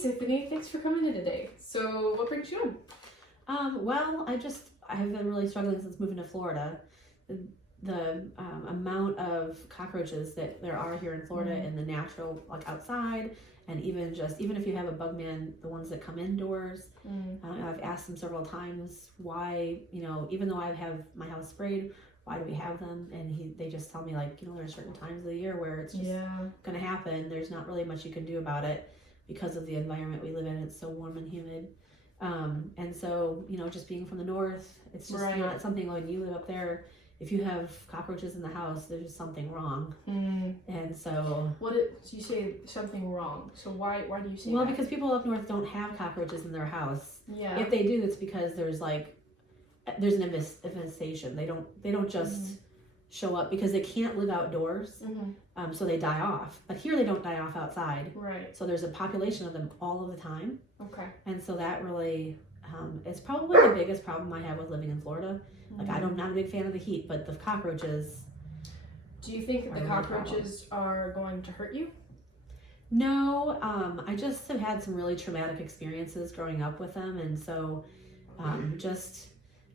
Tiffany, thanks for coming in today. So what brings you in? Well, I have been really struggling since moving to Florida. The amount of cockroaches that there are here in Florida in the natural, like outside, and even if you have a bug man, the ones that come indoors. I've asked them several times why, even though I have my house sprayed, why do we have them? And they just tell me, like, there's certain times of the year where it's just gonna happen. There's not really much you can do about it because of the environment we live in. It's so warm and humid. And so, just being from the north, it's just not something. When you live up there, if you have cockroaches in the house, there's something wrong. And so you say something wrong? So why do you say well, that? because people up north don't have cockroaches in their house. Yeah. If they do, it's because there's an infestation. They don't just show up because they can't live outdoors. So they die off. But here they don't die off outside. Right. So there's a population of them all of the time. Okay. And so that really is probably the biggest problem I have with living in Florida. Like, I'm not a big fan of the heat, but the cockroaches. Do you think that the cockroaches are going to hurt you? No, I just have had some really traumatic experiences growing up with them, and so just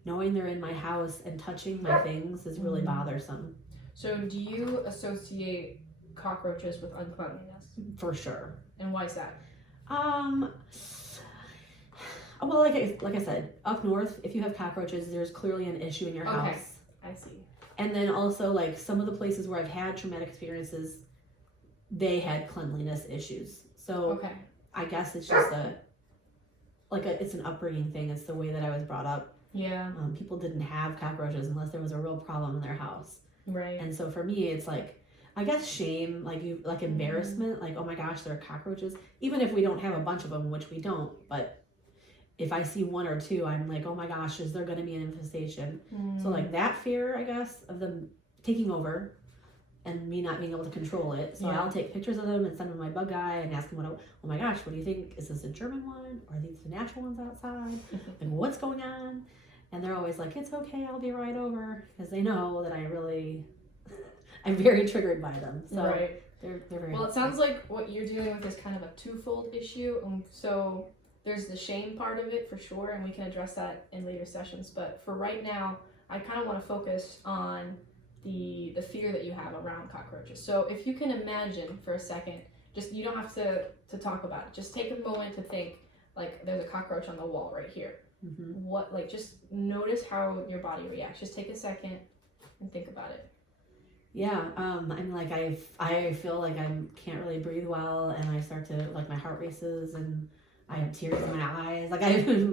knowing they're in my house and touching my things is really bothersome. So do you associate cockroaches with uncleanliness? For sure. And why is that? Well, like I said, up north, if you have cockroaches, there's clearly an issue in your house. I see. And then also, like, some of the places where I've had traumatic experiences, they had cleanliness issues. So I guess it's just it's an upbringing thing. It's the way that I was brought up. Yeah. People didn't have cockroaches unless there was a real problem in their house. Right. And so for me, it's like, I guess shame, like embarrassment, like, oh my gosh, there are cockroaches. Even if we don't have a bunch of them, which we don't, but if I see one or two, I'm like, oh my gosh, is there going to be an infestation? So like that fear, I guess, of them taking over and me not being able to control it. So I'll take pictures of them and send them to my bug guy and ask him, oh my gosh, what do you think? Is this a German one? Or are these the natural ones outside? Like, what's going on? And they're always like, it's okay, I'll be right over. Because they know that I'm very triggered by them. So they're very well, it sounds like what you're dealing with is kind of a twofold issue. So there's the shame part of it for sure, and we can address that in later sessions. But for right now, I kind of want to focus on the fear that you have around cockroaches. So if you can imagine for a second, you don't have to talk about it. Just take a moment to think, like, there's a cockroach on the wall right here. Just notice how your body reacts. Just take a second and think about it. Yeah, I'm like, I feel like I can't really breathe well, and I start to, like, my heart races, and I have tears in my eyes. Like,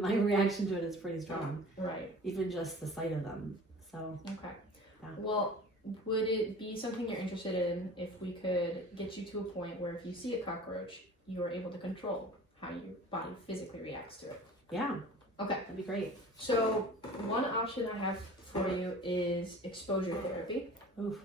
my reaction to it is pretty strong. Right. Even just the sight of them. So. Okay. Yeah. Well, would it be something you're interested in if we could get you to a point where if you see a cockroach, you are able to control how your body physically reacts to it? Yeah. Okay. That'd be great. So one option I have for you is exposure therapy. Oof.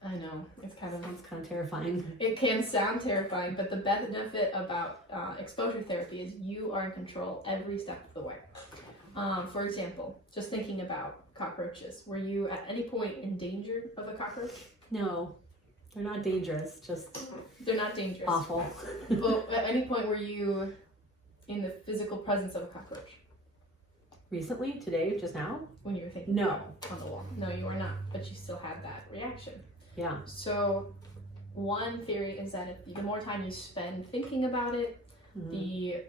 I know, sounds kind of terrifying. It can sound terrifying, but the benefit about exposure therapy is you are in control every step of the way. For example, just thinking about cockroaches, were you at any point in danger of a cockroach? No, they're not dangerous, they're not dangerous. Awful. Well, at any point were you in the physical presence of a cockroach? Recently? Today? Just now? When you were thinking No. On the wall. No, you are not, but you still had that reaction. Yeah. So one theory is that the more time you spend thinking about it, the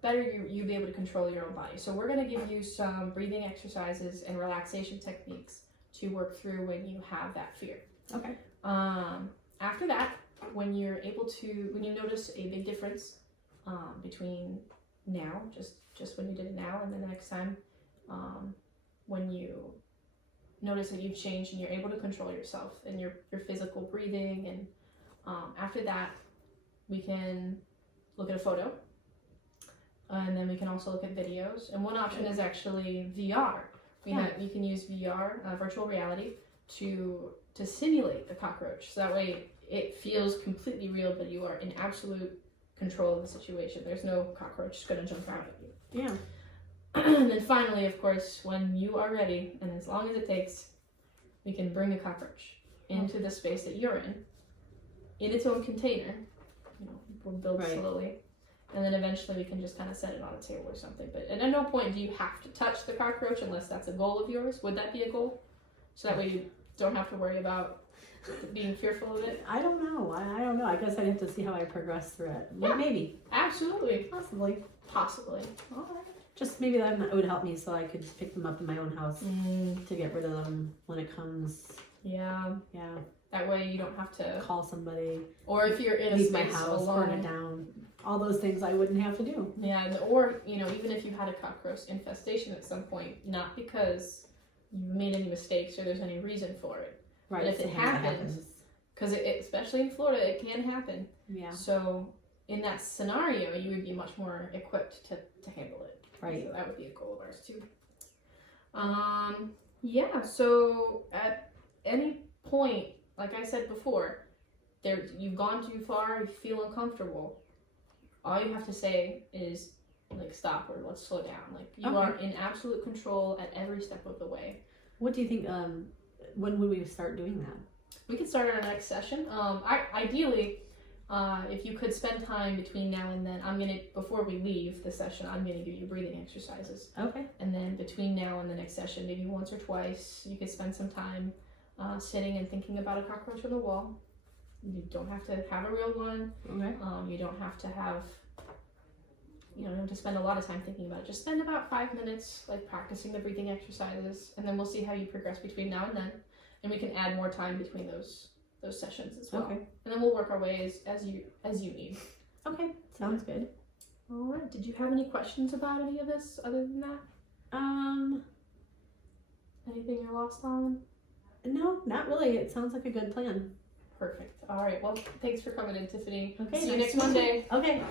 better you'll be able to control your own body. So we're going to give you some breathing exercises and relaxation techniques to work through when you have that fear. Okay. After that, when you notice a big difference between now, just when you did it now, and then the next time, when you notice that you've changed and you're able to control yourself and your physical breathing, and after that, we can look at a photo, and then we can also look at videos. And one option is actually VR. You can use VR, virtual reality, to simulate the cockroach. So that way it feels completely real, but you are in absolute control of the situation. There's no cockroach going to jump out at you. Yeah. And then finally, of course, when you are ready, and as long as it takes, we can bring the cockroach into the space that you're in its own container. We'll build slowly. and then eventually we can just kind of set it on a table or something. But at no point do you have to touch the cockroach unless that's a goal of yours. Would that be a goal? So that way you don't have to worry about being fearful of it? I don't know. I don't know. I guess I'd have to see how I progress through it. Yeah. Maybe. Absolutely. Possibly. Possibly. All right. Just maybe that would help me so I could pick them up in my own house to get rid of them when it comes. Yeah. Yeah. That way you don't have to Call somebody. Or if you're in a Leave my space house, alone. burn it down. All those things I wouldn't have to do. Yeah, or, you know, even if you had a cockroach infestation at some point, not because you made any mistakes or there's any reason for it. Right. But if it happens, because especially in Florida, it can happen. Yeah. So in that scenario, you would be much more equipped to handle it. Right. So that would be a goal of ours too. Yeah, so at any point, like I said before, you've gone too far, you feel uncomfortable, all you have to say is like stop or let's slow down. Like you are in absolute control at every step of the way. What do you think, when would we start doing that? We can start our next session. Ideally, if you could spend time between now and then, before we leave the session, I'm gonna give you breathing exercises. Okay. And then between now and the next session, maybe once or twice, you could spend some time sitting and thinking about a cockroach on the wall. You don't have to have a real one. Okay. You don't have to have, you don't have to spend a lot of time thinking about it. Just spend about 5 minutes like practicing the breathing exercises, and then we'll see how you progress between now and then. And we can add more time between those sessions as well. Okay. And then we'll work our way as you need. Okay. Sounds good. All right. Did you have any questions about any of this other than that? Anything you're lost on? No, not really. It sounds like a good plan. Perfect. All right. Well, thanks for coming in, Tiffany. Okay. See you nice next to meet you. Monday. Okay.